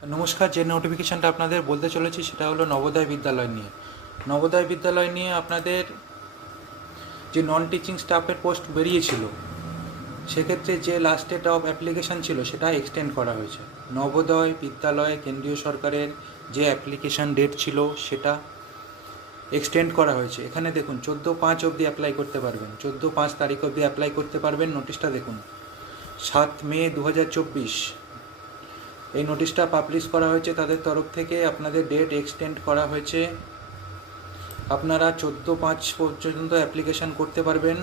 নমস্কার, যে নোটিফিকেশানটা আপনাদের বলতে চলেছি সেটা হলো নবোদয় বিদ্যালয় নিয়ে। নবোদয় বিদ্যালয় নিয়ে আপনাদের যে নন টিচিং স্টাফের পোস্ট বেরিয়েছিল, সেক্ষেত্রে যে লাস্ট ডেট অফ অ্যাপ্লিকেশান ছিল সেটা এক্সটেন্ড করা হয়েছে। নবোদয় বিদ্যালয় কেন্দ্রীয় সরকারের যে অ্যাপ্লিকেশান ডেট ছিল সেটা এক্সটেন্ড করা হয়েছে। এখানে দেখুন 14/5 অবধি অ্যাপ্লাই করতে পারবেন, 14/5 তারিখ অবধি অ্যাপ্লাই করতে পারবেন। নোটিশটা দেখুন, 7 মে 2024 এই নোটিশটা পাবলিশ করা হয়েছে তাদের তরফ থেকে। আপনাদের ডেট এক্সটেন্ড করা হয়েছে। আপনারা 14/5 পর্যন্ত অ্যাপ্লিকেশান করতে পারবেন।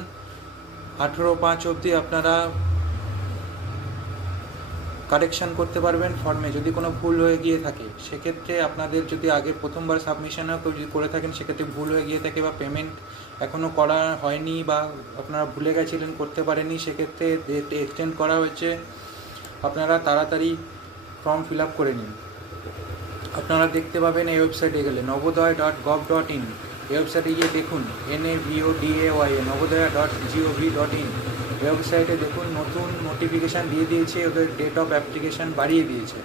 18/5 অবধি আপনারা কারেকশান করতে পারবেন ফর্মে যদি কোনো ভুল হয়ে গিয়ে থাকে। সেক্ষেত্রে আপনাদের যদি আগে প্রথমবার সাবমিশনও যদি করে থাকেন, সেক্ষেত্রে ভুল হয়ে গিয়ে থাকে বা পেমেন্ট এখনও করা হয়নি বা আপনারা ভুলে গেছিলেন, করতে পারেননি, সেক্ষেত্রে ডেট এক্সটেন্ড করা হয়েছে। আপনারা তাড়াতাড়ি ফর্ম ফিল আপ করে নিন। আপনারা দেখতে পাবেন এই ওয়েবসাইটে গেলে navodaya.gov.in, এই ওয়েবসাইটে গিয়ে দেখুন NAVODAY navodaya.gov.in। এই ওয়েবসাইটে দেখুন নতুন নোটিফিকেশান দিয়ে দিয়েছে, ওদের ডেট অফ অ্যাপ্লিকেশান বাড়িয়ে দিয়েছে।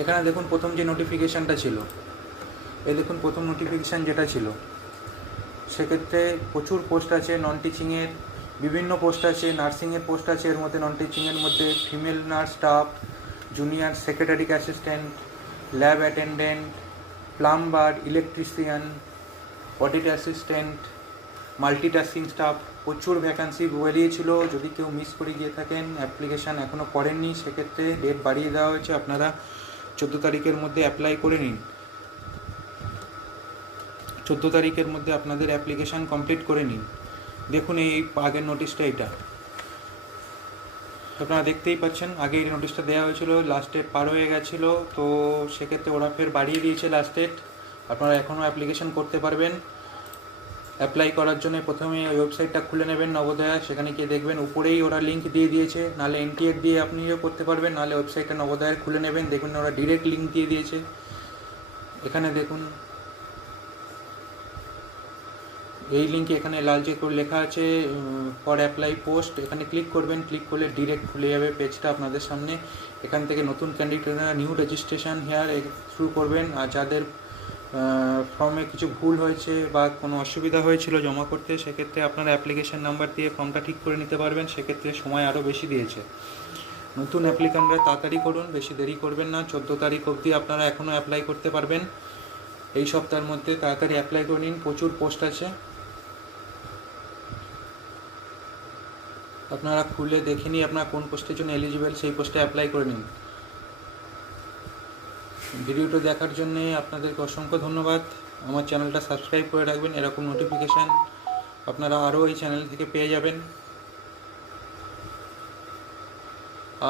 এখানে দেখুন প্রথম যে নোটিফিকেশানটা ছিল, এই দেখুন প্রথম নোটিফিকেশান যেটা ছিল, সেক্ষেত্রে প্রচুর পোস্ট আছে নন টিচিংয়ের, বিভিন্ন পোস্ট আছে, নার্সিংয়ের পোস্ট আছে এর মধ্যে। নন টিচিংয়ের মধ্যে female nurse staff, junior secretary assistant, lab attendant, plumber, electrician, audit assistant, multitasking staff, প্রচুর ভ্যাকান্সি বেরিয়েছিল। যদি কেউ মিস করে গিয়ে থাকেন, অ্যাপ্লিকেশান এখনও করেননি, সেক্ষেত্রে ডেট বাড়িয়ে দেওয়া হয়েছে। আপনারা 14 তারিখের মধ্যে অ্যাপ্লাই করে নিন। 14 তারিখের মধ্যে আপনাদের অ্যাপ্লিকেশান কমপ্লিট করে নিন। দেখুন এই আগের নোটিশটা, এটা আপনারা দেখতেই পাচ্ছেন। আগে এই নোটিশটা দেওয়া হয়েছিল, লাস্ট ডেট পার হয়ে গেছিলো, তো সেক্ষেত্রে ওরা ফের বাড়িয়ে দিয়েছে লাস্ট ডেট। আপনারা এখনও অ্যাপ্লিকেশান করতে পারবেন। অ্যাপ্লাই করার জন্য প্রথমে ওই ওয়েবসাইটটা খুলে নেবেন নবোদয়া, সেখানে গিয়ে দেখবেন উপরেই ওরা লিঙ্ক দিয়ে দিয়েছে। নাহলে NTR দিয়ে আপনিও করতে পারবেন, নাহলে ওয়েবসাইটটা নবোদয়ার খুলে নেবেন, দেখুন ওরা ডিরেক্ট লিঙ্ক দিয়ে দিয়েছে। এখানে দেখুন এই লিঙ্কে এখানে লালচে করে লেখা আছে ফর অ্যাপ্লাই পোস্ট। এখানে ক্লিক করবেন, ক্লিক করলে ডিরেক্ট খুলে যাবে পেজটা আপনাদের সামনে। এখান থেকে নতুন ক্যান্ডিডেটরা নিউ রেজিস্ট্রেশন হেয়ার শুরু করবেন। আর যাদের ফর্মে কিছু ভুল হয়েছে বা কোনো অসুবিধা হয়েছিল জমা করতে, সেক্ষেত্রে আপনারা অ্যাপ্লিকেশন নাম্বার দিয়ে ফর্মটা ঠিক করে নিতে পারবেন। সেক্ষেত্রে সময় আরও বেশি দিয়েছে। নতুন অ্যাপ্লিকান্টরা তাড়াতাড়ি করুন, বেশি দেরি করবেন না। 14 তারিখ অবধি আপনারা এখনও অ্যাপ্লাই করতে পারবেন। এই সপ্তাহের মধ্যে তাড়াতাড়ি অ্যাপ্লাই করে নিন, প্রচুর পোস্ট আছে। আপনারা খুলে দেখে নিন আপনারা কোন পোস্টের জন্য এলিজিবল, সেই পোস্টে অ্যাপ্লাই করে নিন। ভিডিওটা দেখার জন্য আপনাদেরকে অসংখ্য ধন্যবাদ। আমার চ্যানেলটা সাবস্ক্রাইব করে রাখবেন, এরকম নোটিফিকেশান আপনারা আরও এই চ্যানেল থেকে পেয়ে যাবেন।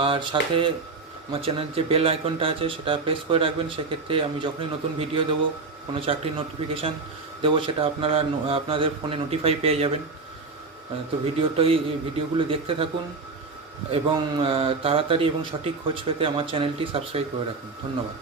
আর সাথে আমার চ্যানেল যে বেল আইকনটা আছে সেটা প্রেস করে রাখবেন। সেক্ষেত্রে আমি যখনই নতুন ভিডিও দেবো, কোনো চাকরির নোটিফিকেশান দেবো, সেটা আপনারা আপনাদের ফোনে নোটিফাই পেয়ে যাবেন। তো ভিডিওগুলো দেখতে থাকুন এবং তাড়াতাড়ি এবং সঠিক খোঁজ পেতে আমার চ্যানেলটি সাবস্ক্রাইব করে রাখুন। ধন্যবাদ।